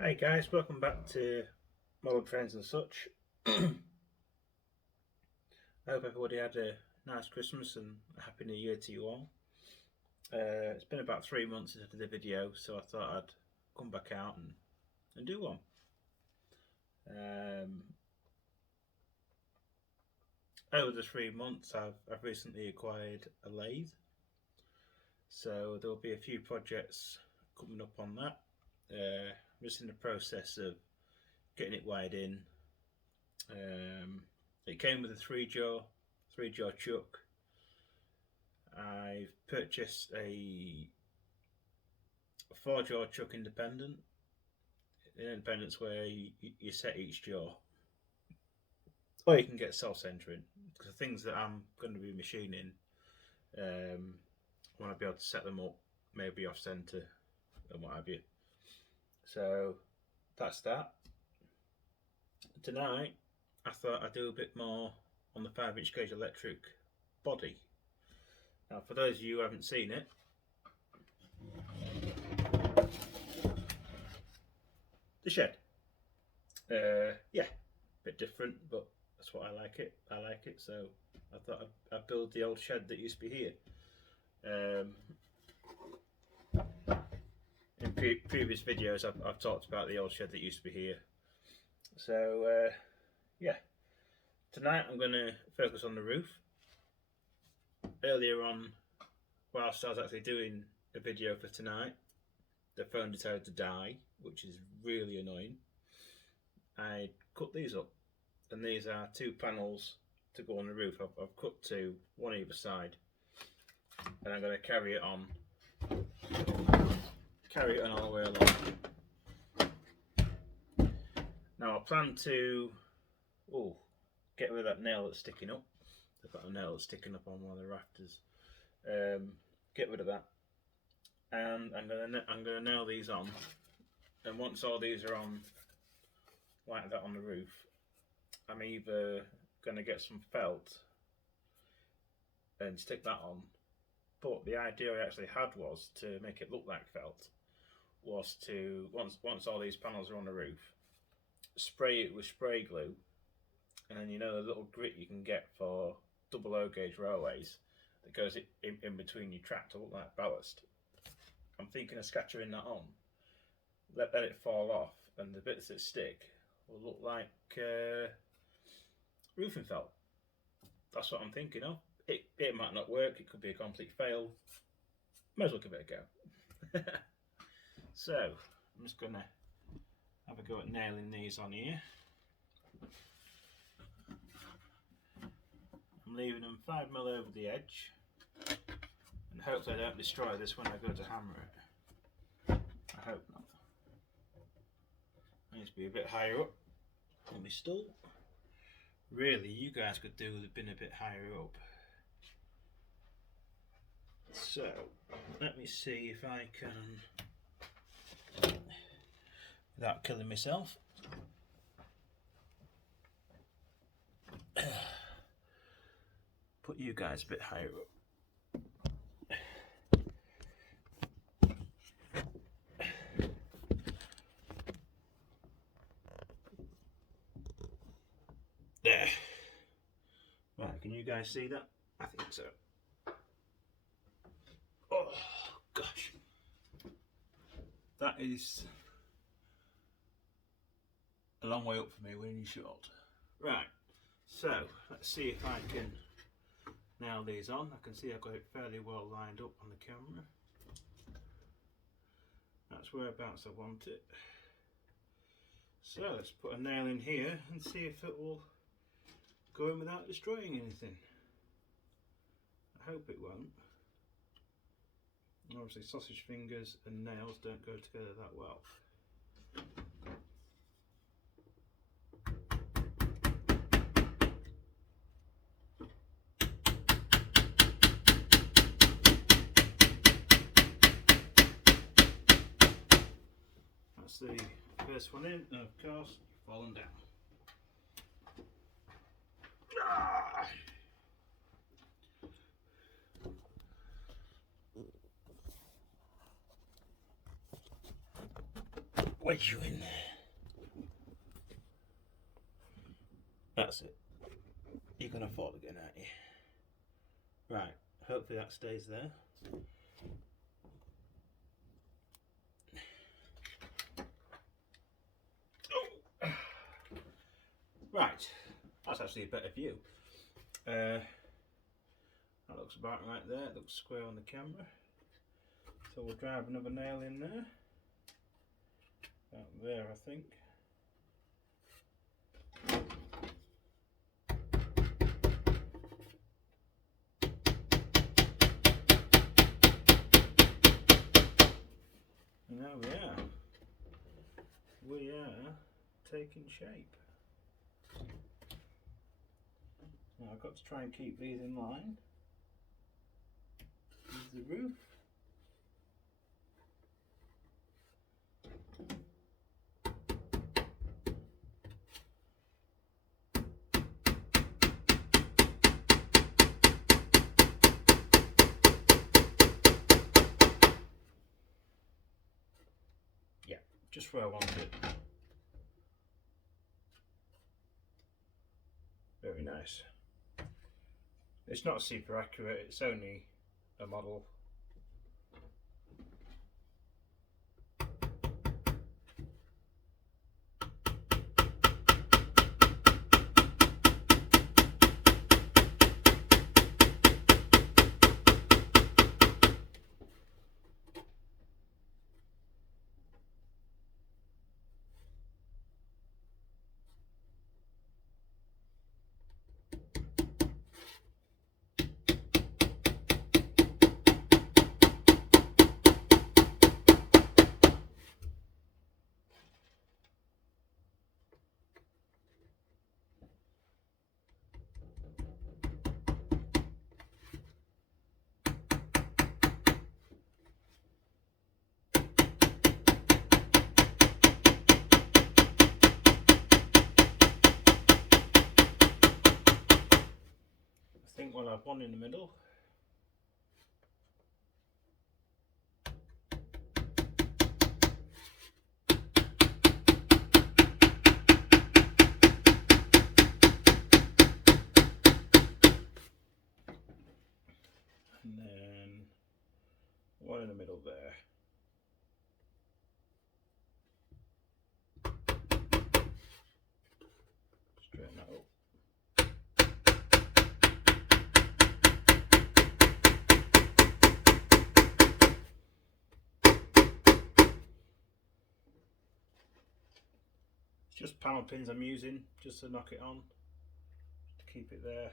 Hey guys, welcome back to Modern Friends and such. I hope everybody had a nice Christmas and a Happy New Year to you all. It's been about 3 months since I did the video, so I thought I'd come back out and do one. Over the 3 months, I've recently acquired a lathe, so there will be a few projects coming up on that. I'm just in the process of getting it wired in. It came with a three-jaw chuck. I've purchased a four-jaw chuck independent. Independent's where you set each jaw, or you can get self-centering. Because the things that I'm going to be machining, I want to be able to set them up, maybe off center and what have you. So that's that. Tonight, I thought I'd do a bit more on the 5-inch gauge electric body. Now, for those of you who haven't seen it, the shed. Yeah, a bit different, but that's what I like it. So I thought I'd build the old shed that used to be here. In previous videos, I've talked about the old shed that used to be here. So yeah, tonight I'm going to focus on the roof. Earlier on, whilst I was actually doing a video for tonight, the phone decided to die, which is really annoying. I cut these up, and these are 2 panels to go on the roof. I've cut 2, one either side, and I'm going to carry it on all the way along. Now I plan to get rid of that nail that's sticking up. I've got a nail that's sticking up on one of the rafters. Get rid of that, and I'm gonna nail these on. And once all these are on like that on the roof, I'm either gonna get some felt and stick that on. But the idea I actually had was to make it look like felt. Was to once all these panels are on the roof, spray it with spray glue, and then the little grit you can get for double O gauge railways that goes in between your track to look like ballast. I'm thinking of scattering that on, let it fall off, and the bits that stick will look like roofing felt. That's what I'm thinking of. It might not work, it could be a complete fail. Might as well give it a go. So, I'm just going to have a go at nailing these on here. I'm leaving them 5mm over the edge, and hopefully I don't destroy this when I go to hammer it. I hope not. I need to be a bit higher up on my stool. Really, you guys could do with it being a bit higher up. So, let me see if I can, without killing myself, put you guys a bit higher up. There. Right, can you guys see that? I think so. Oh, gosh. That is a long way up for me when you're short. Right, so let's see if I can nail these on. I can see I've got it fairly well lined up on the camera. That's whereabouts I want it. So let's put a nail in here and see if it will go in without destroying anything. I hope it won't. Obviously sausage fingers and nails don't go together that well. That's the first one in, and of course fallen down. wedge you in there. That's it. You're gonna fall again, aren't you? Right, hopefully that stays there. Oh. Right, that's actually a better view. That looks about right there, it looks square on the camera. So we'll drive another nail in there. About there, I think. And there we are. We are taking shape. Now I've got to try and keep these in line with the roof. Yeah, just where I want it. Very nice. It's not super accurate, it's only a model. I think we'll have one in the middle. And then one in the middle there. Straighten that up. Just panel pins I'm using just to knock it on, to keep it there.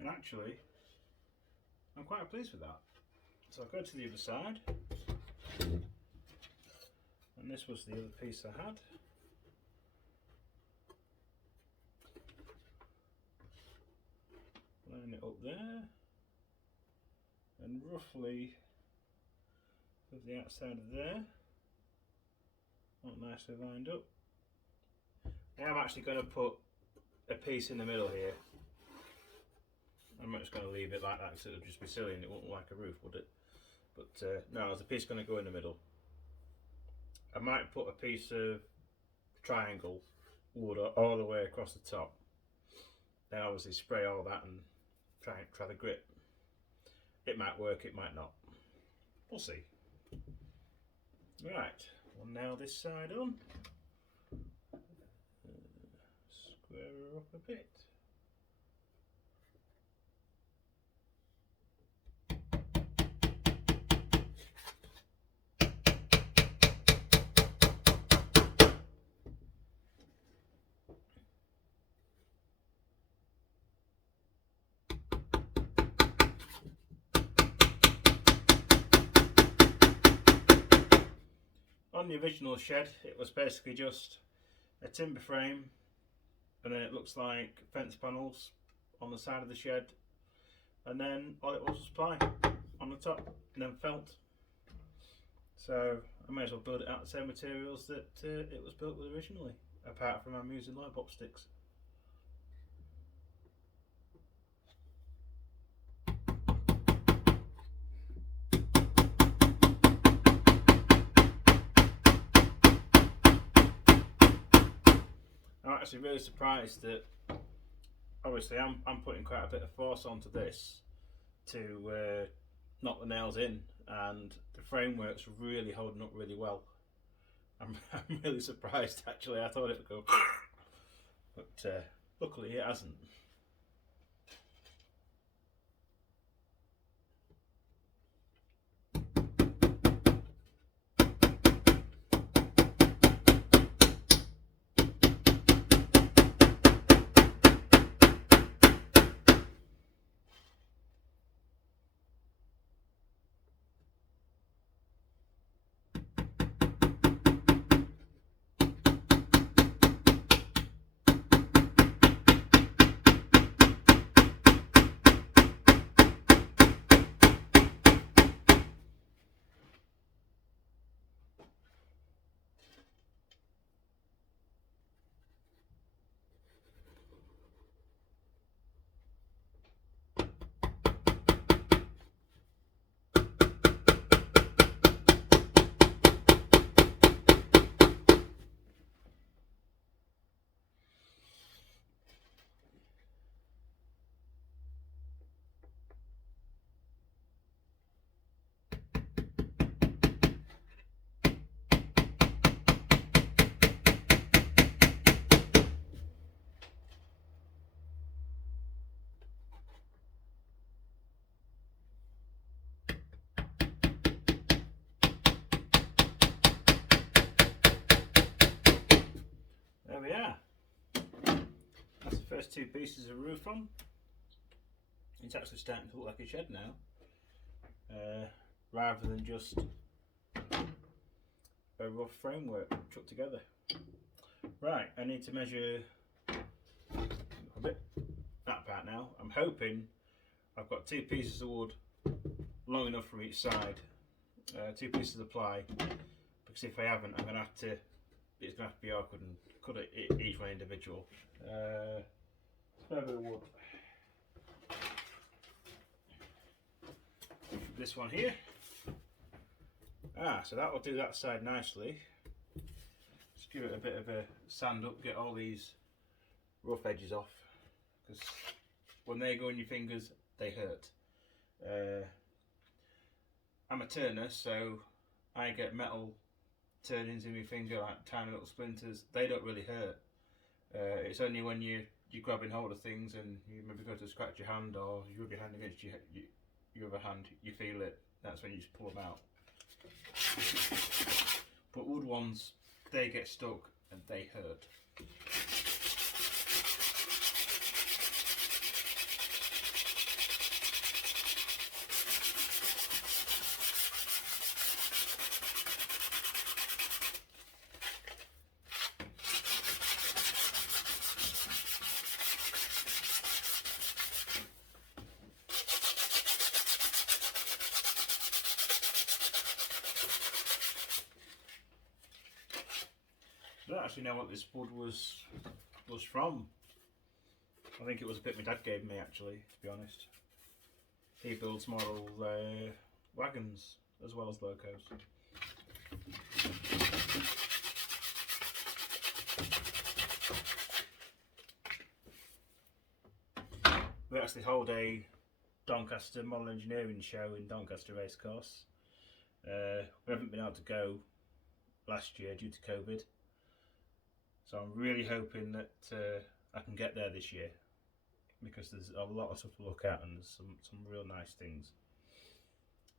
And actually, I'm quite pleased with that. So I'll go to the other side. And this was the other piece I had. Line it up there. And roughly with the outside of there. Not nicely lined up. I am actually going to put a piece in the middle here. I'm not just going to leave it like that because it would just be silly and it wouldn't look like a roof, would it? But no, there's a piece going to go in the middle. I might put a piece of triangle wood all the way across the top. Then obviously spray all that and try the grit. It might work, it might not. We'll see. Right, we'll nail this side on. Square her up a bit. On the original shed, it was basically just a timber frame, and then it looks like fence panels on the side of the shed, and then all it was ply on the top, and then felt. So I may as well build it out of the same materials that it was built with originally, apart from I'm using lollipop sticks. I'm actually really surprised that obviously I'm putting quite a bit of force onto this to knock the nails in, and the framework's really holding up really well. I'm really surprised actually. I thought it would go but luckily it hasn't. There we are. That's the first two pieces of roof on. It's actually starting to look like a shed now, rather than just a rough framework chucked together. Right, I need to measure a bit that part now. I'm hoping I've got two pieces of wood long enough from each side, two pieces of ply, because if I haven't, I'm going to have to, it's going to have to be awkward and cut it each one individual. Spare bit of wood. This one here. So that will do that side nicely. Just give it a bit of a sand up, get all these rough edges off, because when they go in your fingers they hurt. I'm a turner, so I get metal turnings in my finger like tiny little splinters. They don't really hurt. It's only when you're grabbing hold of things and you maybe go to scratch your hand, or you rub your hand against your other hand, you feel it. That's when you just pull them out. But wood ones, they get stuck and they hurt. I don't actually know what this wood was from. I think it was a bit my dad gave me, actually, to be honest. He builds model wagons as well as locos. We actually hold a Doncaster model engineering show in Doncaster Racecourse. We haven't been able to go last year due to COVID. So I'm really hoping that I can get there this year, because there's a lot of stuff to look at, and there's some real nice things.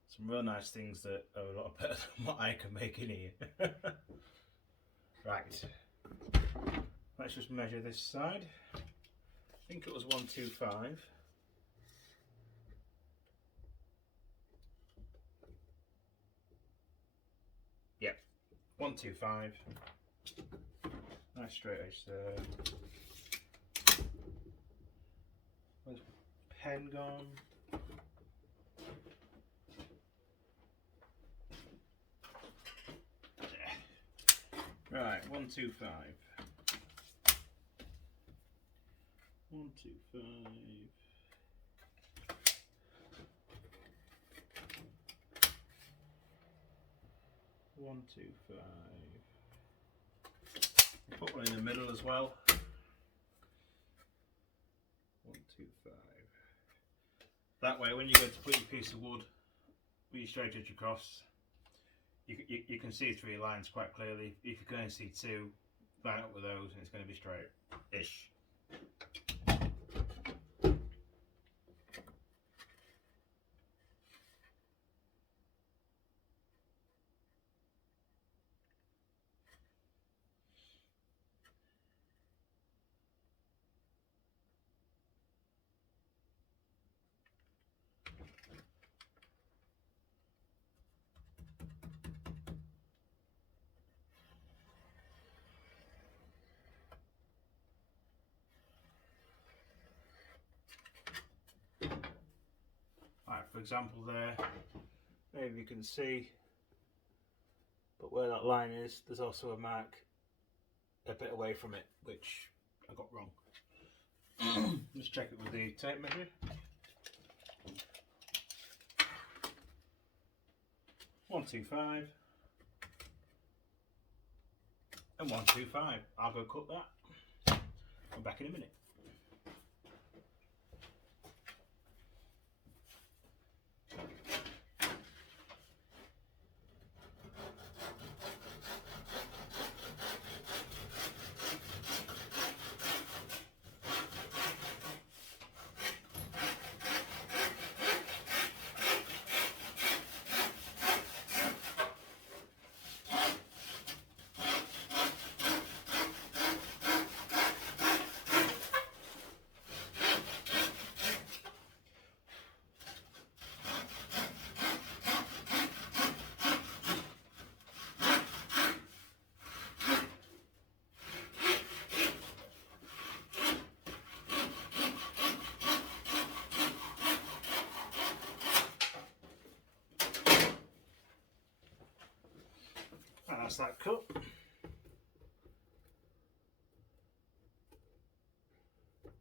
Some real nice things that are a lot better than what I can make in here. Right, let's just measure this side. I think it was 125. Yep, 125. Nice straight edge there. Where's pen gone? 125. 125. 125. Put one in the middle as well. 125. That way, when you go to put your piece of wood with your straight edge across, you can see 3 lines quite clearly. If you can only see 2, line up with those and it's going to be straight-ish. Right, for example there, maybe you can see, but where that line is, there's also a mark a bit away from it, which I got wrong. Just check it with the tape measure. 125 and 125. I'll go cut that. I'm back in a minute. And that's that cut.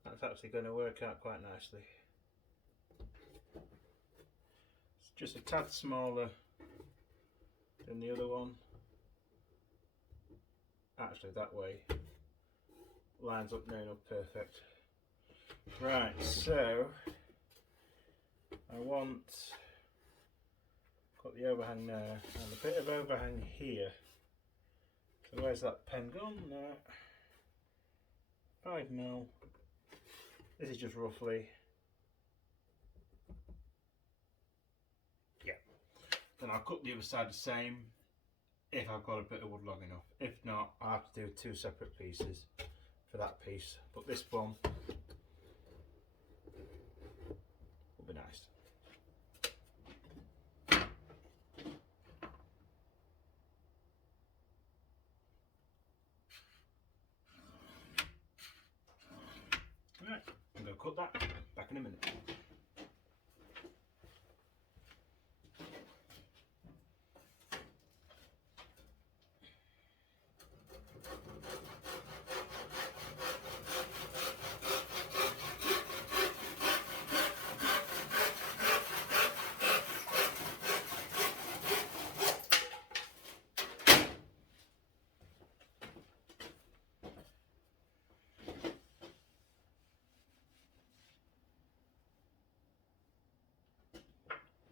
That's actually going to work out quite nicely. It's just a tad smaller than the other one. Actually, that way lines up near enough perfect. Right, so I want, got the overhang there and a bit of overhang here. So where's that pen gone? No. 5mm. This is just roughly. Yeah. Then I'll cut the other side the same if I've got a bit of wood long enough. If not, I'll have to do 2 separate pieces for that piece. But this one will be nice. Right, I'm going to cut that. Back in a minute.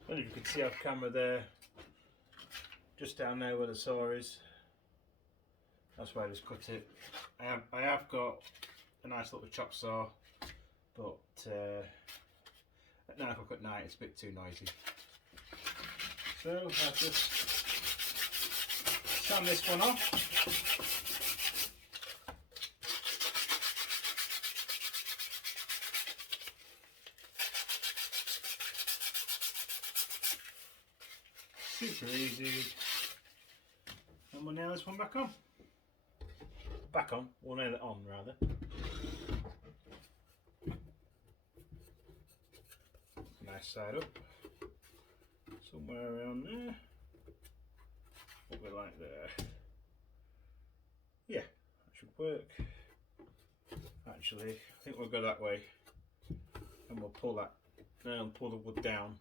And if you can see off camera there, just down there where the saw is, that's where I just cut it. I have got a nice little chop saw, but at 9 o'clock at night it's a bit too noisy. So I'll just sand this one off. Super easy. And we'll nail this one back on. Back on, we'll nail it on rather. Nice side up. Somewhere around there. What we like there. Yeah. work. Actually, I think we'll go that way, and we'll pull that nail and pull the wood down,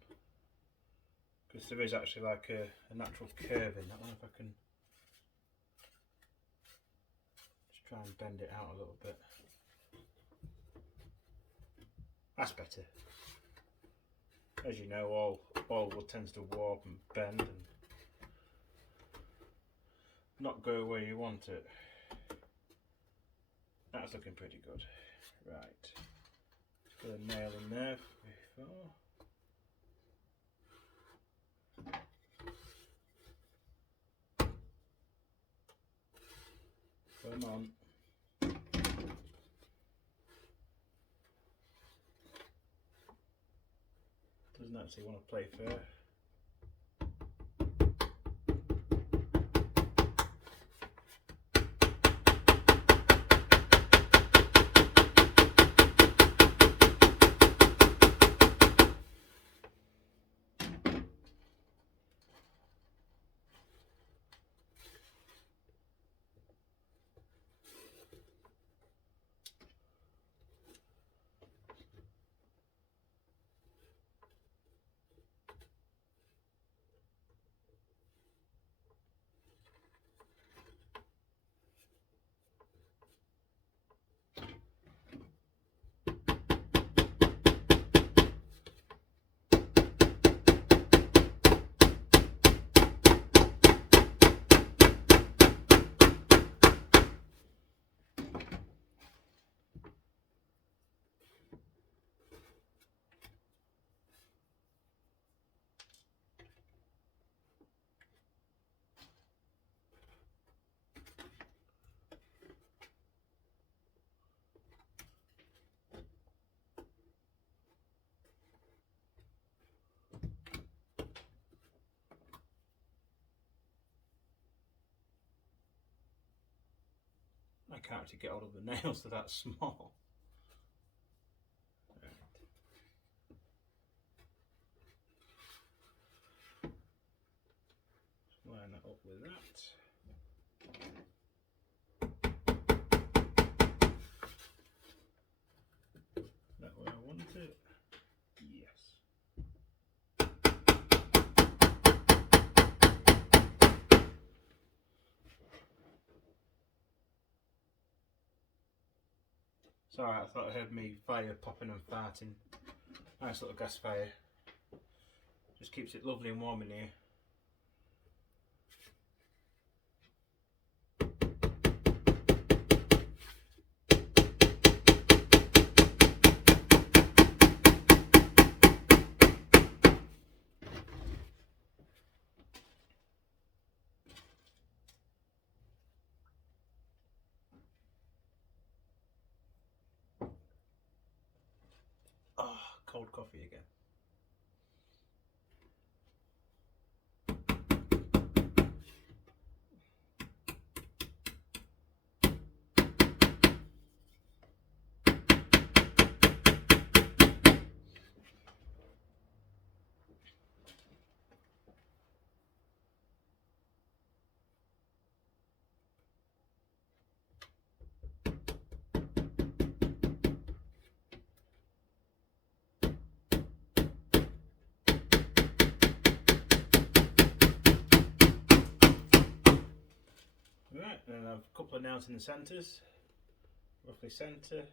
because there is actually like a natural curve in that one. If I can just try and bend it out a little bit. That's better. As you know, all wood tends to warp and bend and not go where you want it. That's looking pretty good. Right. Put a nail in there before. Come on. Doesn't actually want to play fair. I can't actually get all of the nails, they're that small. Right. Line that up with that. That where I want it? Yes. Sorry, I thought I heard me fire popping and farting. Nice little gas fire. Just keeps it lovely and warm in here. Oh, cold coffee again. Right, and I've a couple of nails in the centres, roughly centre.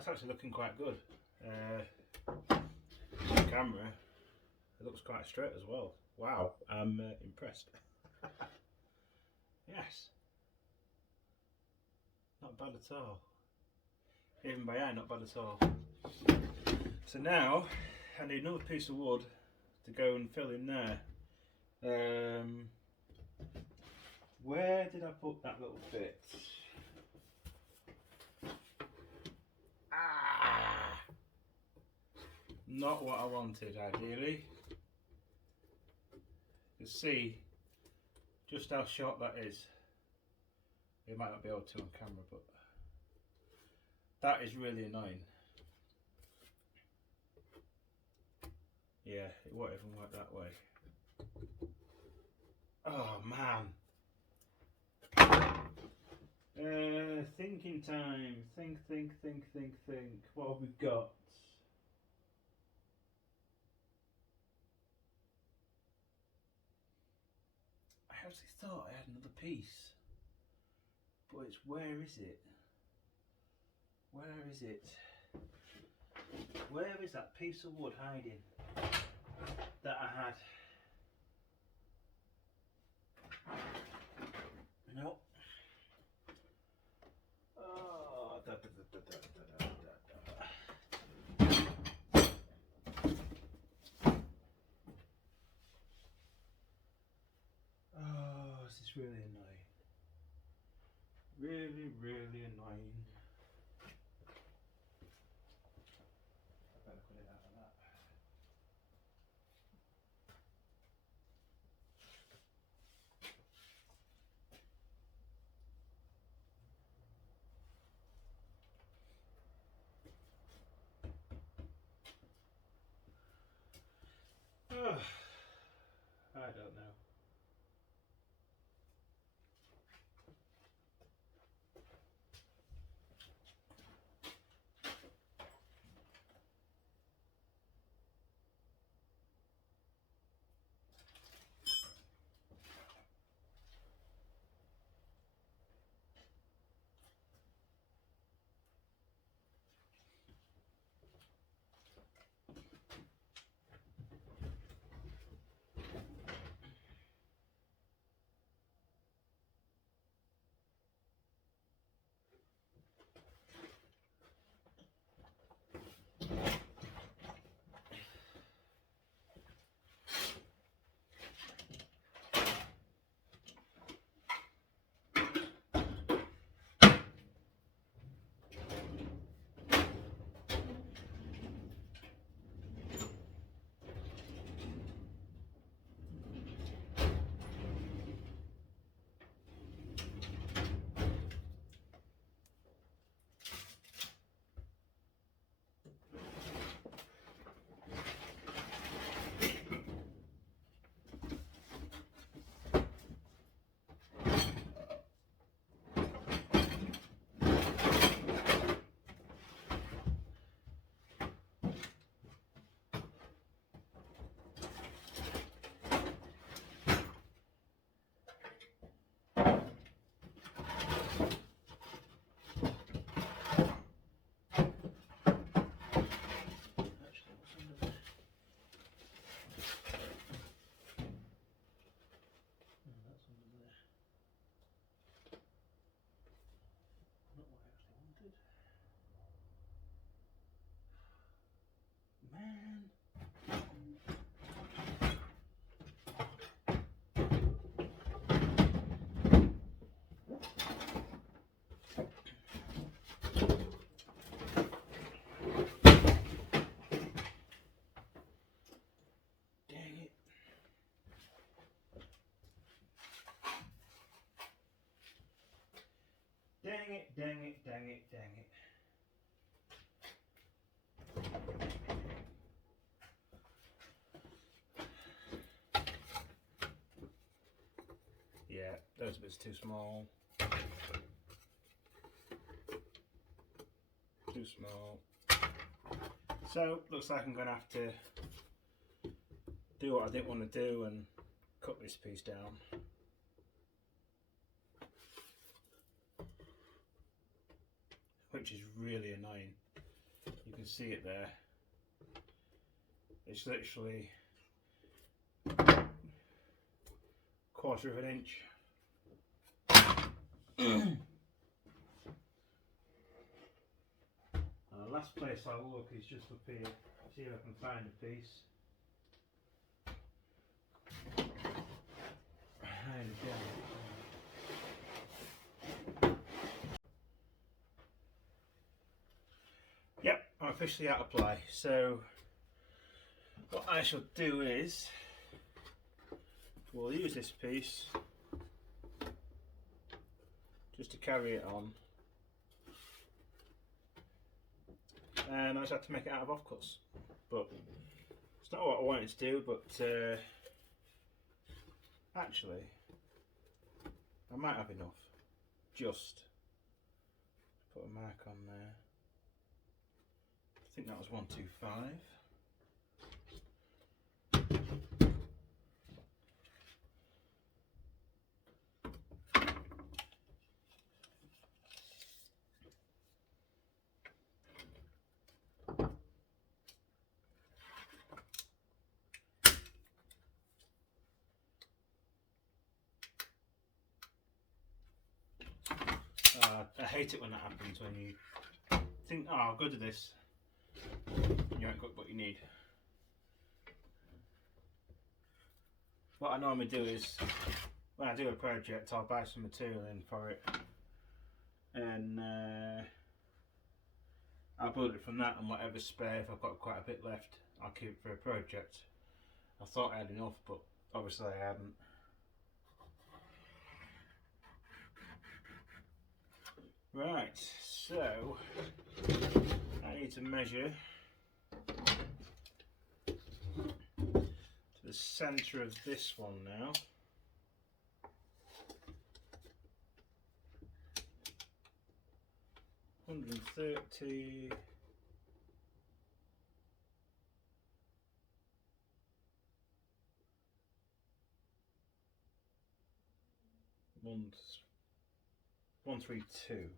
That's actually looking quite good. The camera, it looks quite straight as well. Wow, I'm impressed. Yes, not bad at all. Even by eye, not bad at all. So now I need another piece of wood to go and fill in there. Where did I put that little bit? Ah! Not what I wanted, ideally. You can see just how short that is. You might not be able to on camera, but that is really annoying. Yeah, it won't even work that way. Oh man. Thinking time. Think. What have we got? I actually thought I had another piece. But it's, where is it? Where is it? Where is that piece of wood hiding that I had? No. Oh, oh, this is really annoying. Really annoying. I better put it out of that. Oh, I don't know. Man. Dang it. Dang it. Yeah, those bits too small. Too small. So, looks like I'm going to have to do what I didn't want to do and cut this piece down. Which is really annoying. You can see it there. It's literally 1/4 of an inch. The last place I'll look is just up here, see if I can find a piece. There we go. Yep, I'm officially out of ply. So what I shall do is we'll use this piece just to carry it on, and I just have to make it out of offcuts, but it's not what I wanted to do. But actually I might have enough just put a mark on there. I think that was 125. I hate it when that happens, when you think, oh, I'll go to this, and you haven't got what you need. What I normally do is, when I do a project, I'll buy some material in for it, and I'll build it from that, and whatever's spare, if I've got quite a bit left, I'll keep it for a project. I thought I had enough, but obviously I hadn't. Right, so I need to measure to the centre of this one now. $130. $132.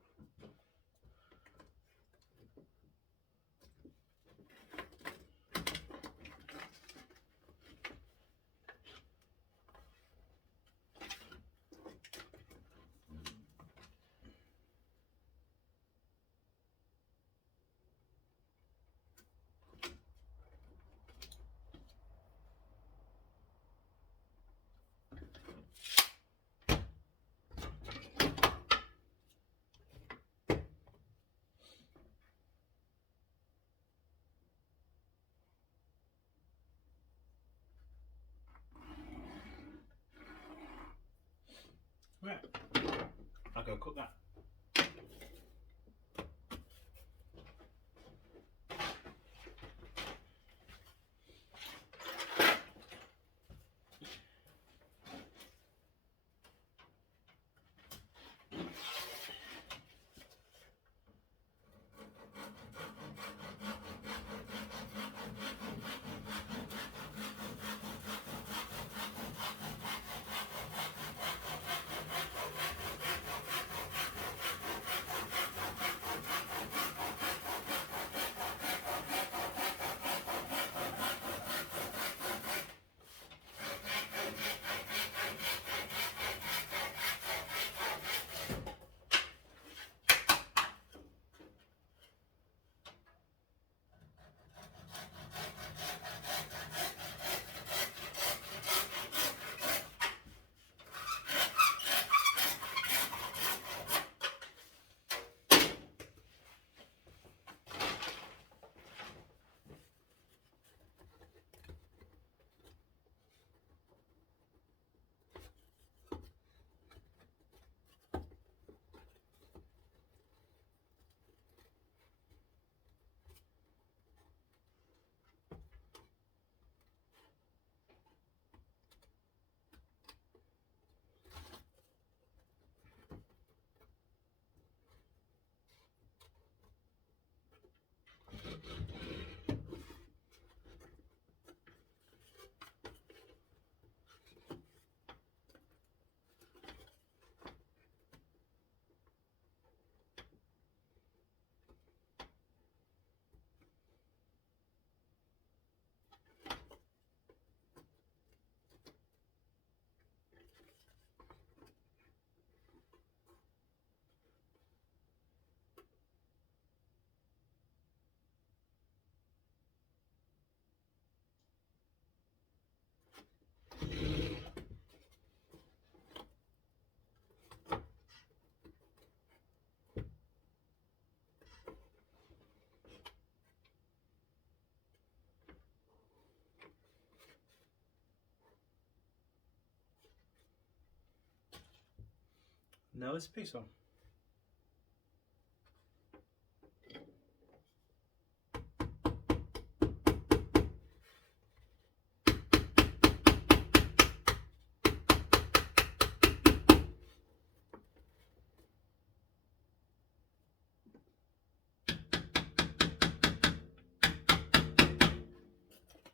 No, there's a piece on.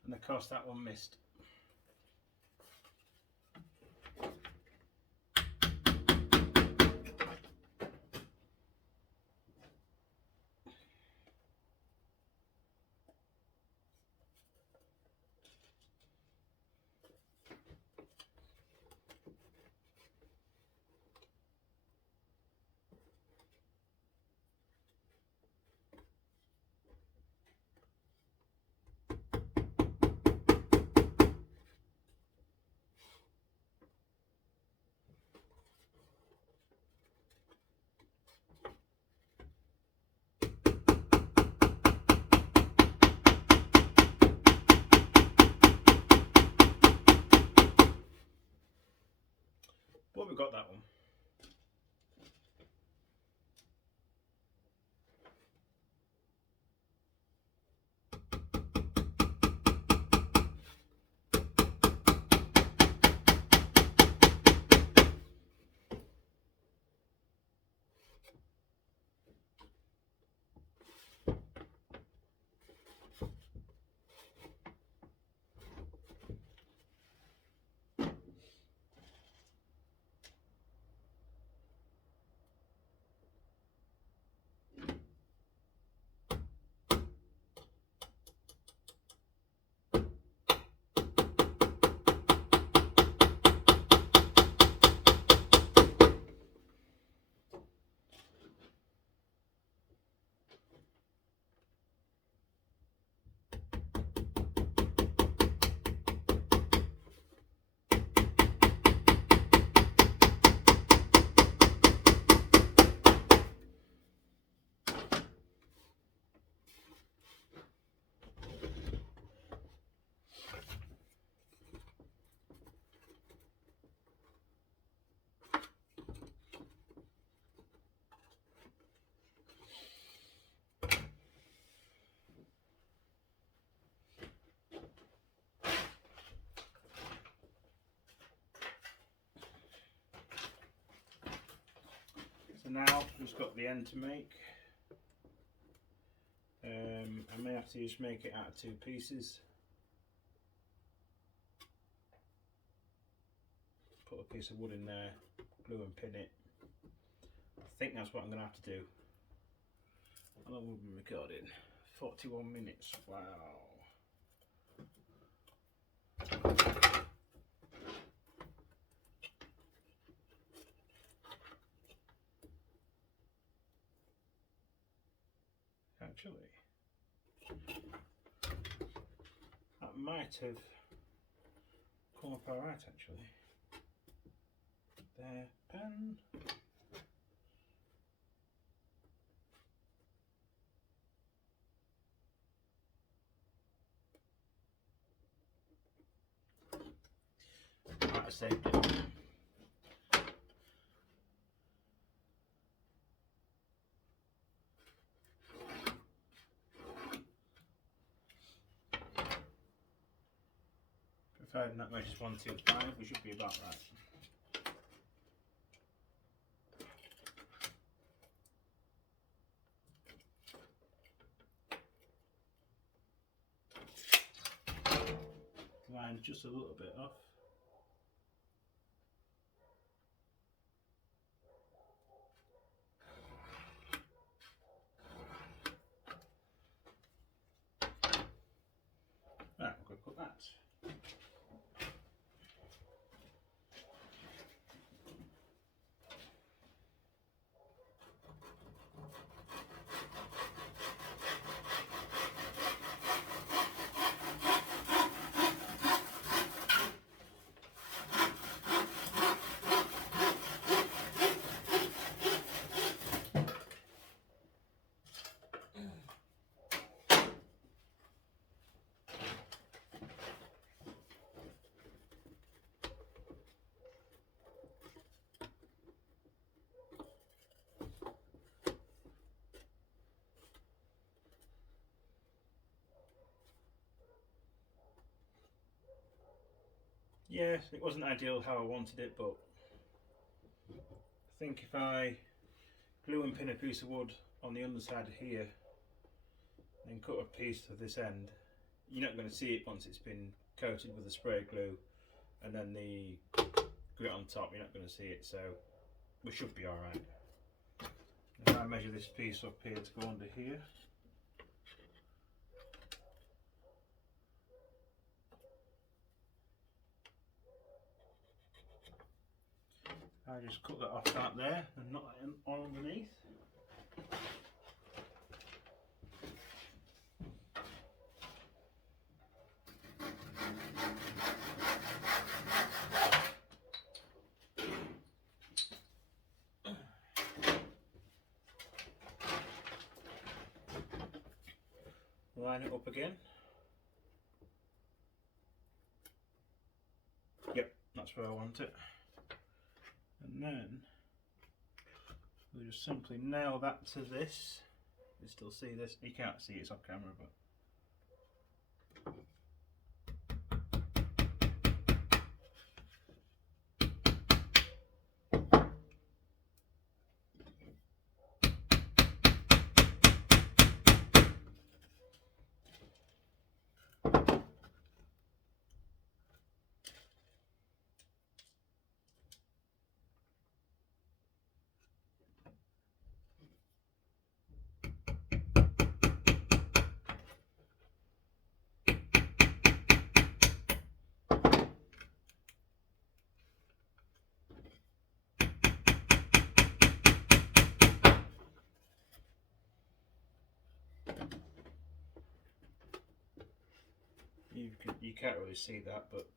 And of course that one missed. Well, we got that one. So now I've just got the end to make. I may have to just make it out of 2 pieces. Put a piece of wood in there, glue and pin it. I think that's what I'm going to have to do. How long have we been recording? 41 minutes. Wow. Actually, that might have come up alright actually. There, pen. Might have saved it. Providing that measures 125, we should be about right. Line just a little bit off. Right, I'm going to put that. Yes, it wasn't ideal how I wanted it, but I think if I glue and pin a piece of wood on the underside here and cut a piece to this end, you're not going to see it once it's been coated with the spray glue, and then the grit on top, you're not going to see it, so we should be alright. If I measure this piece up here to go under here, I just cut that off that there and not on underneath. Line it up again. Yep, that's where I want it. And then we just simply nail that to this. You still see this? You can't see it's off camera, but you can't really see that, but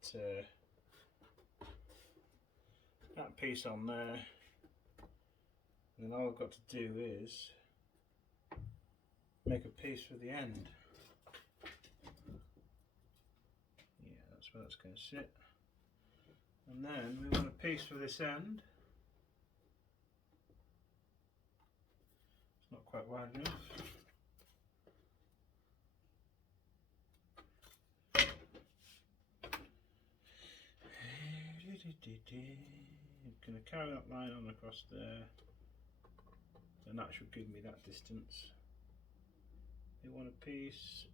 that piece on there, and then all I've got to do is make a piece for the end. Yeah, that's where that's going to sit. And then we want a piece for this end. It's not quite wide enough. I'm going to carry that line on across there, and that should give me that distance. We want a piece.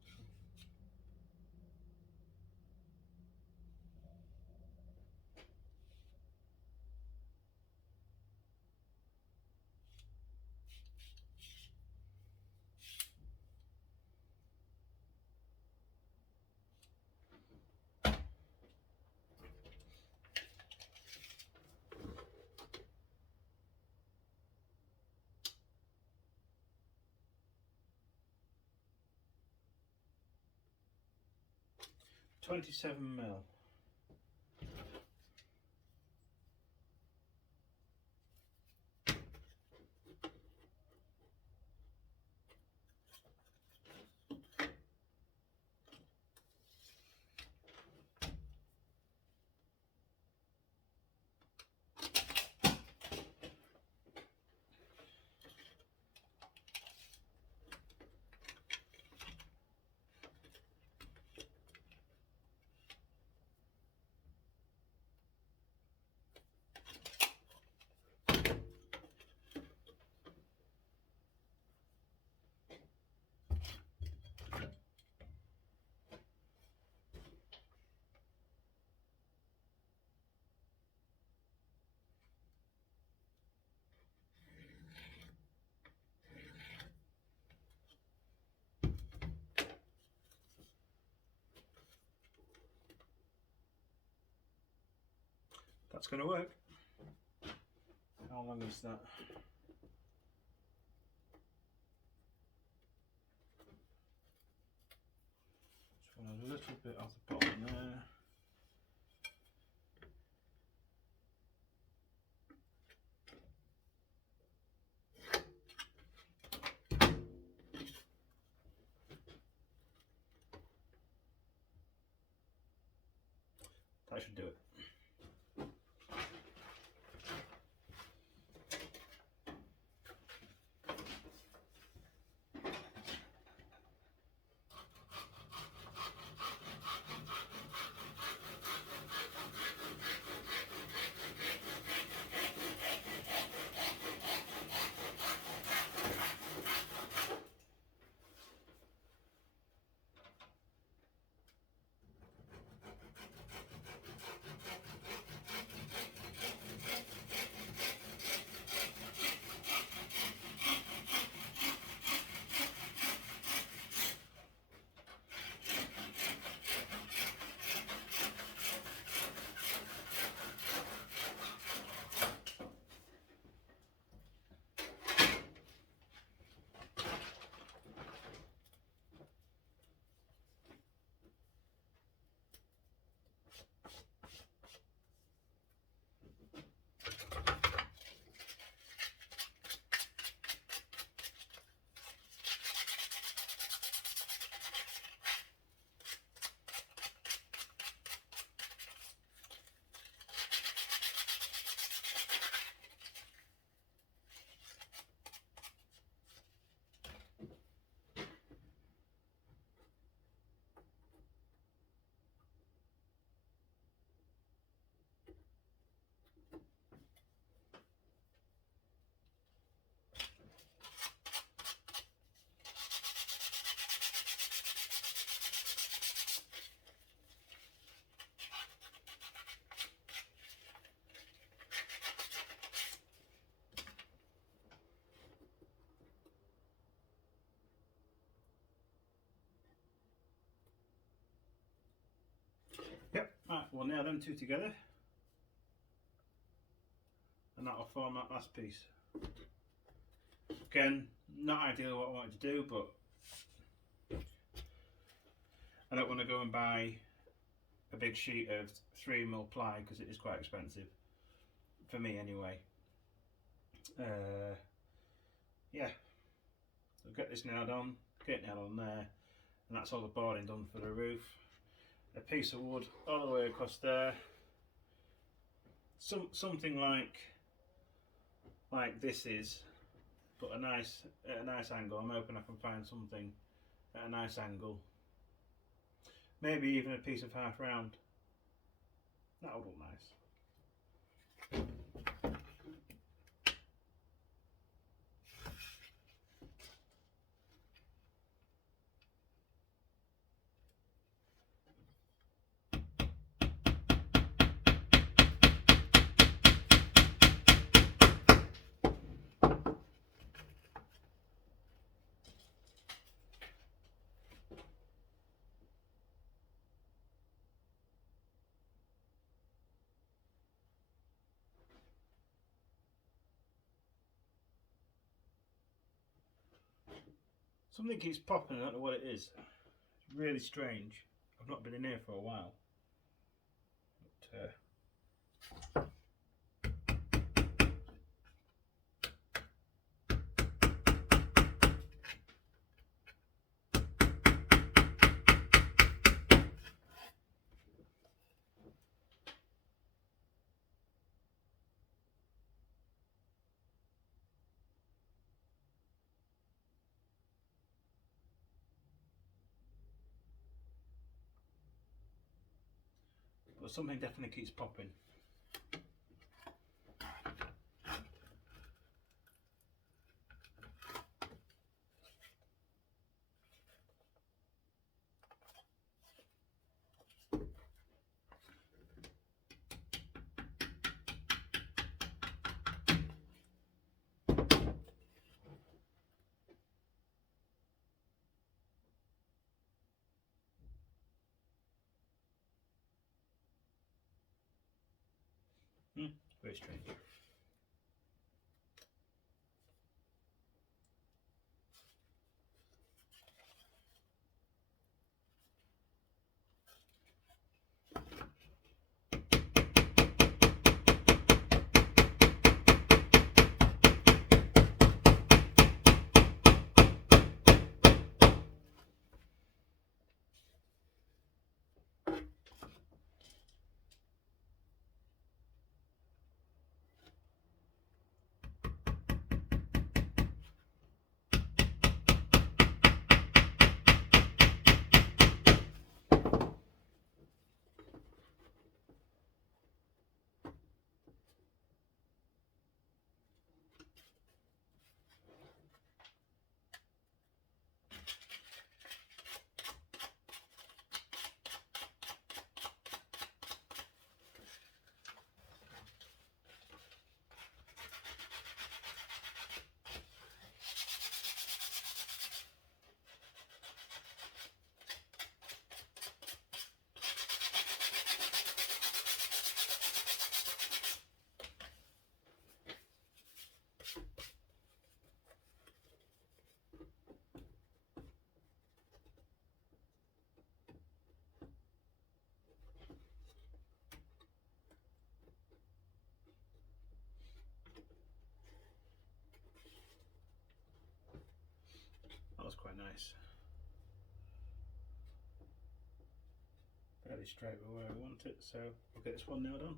$27 mil. That's going to work. How long is that? Just want a little bit off the bottom there. That should do it. we'll nail them two together and that'll form that last piece. Again, not ideal what I wanted to do, but I don't want to go and buy a big sheet of 3mm ply because it is quite expensive, for me anyway. Yeah, so get this nailed on, get it nailed on there, and that's all the boarding done for the roof. A piece of wood all the way across there, something like this is, but at a nice angle. I'm hoping I can find something at a nice angle. Maybe even a piece of half round. That would look nice. Something keeps popping, I don't know what it is. It's really strange. I've not been in here for a while. But, but something definitely keeps popping. Very strange. That was quite nice. Fairly straight where I want it, so I'll get this one nailed on.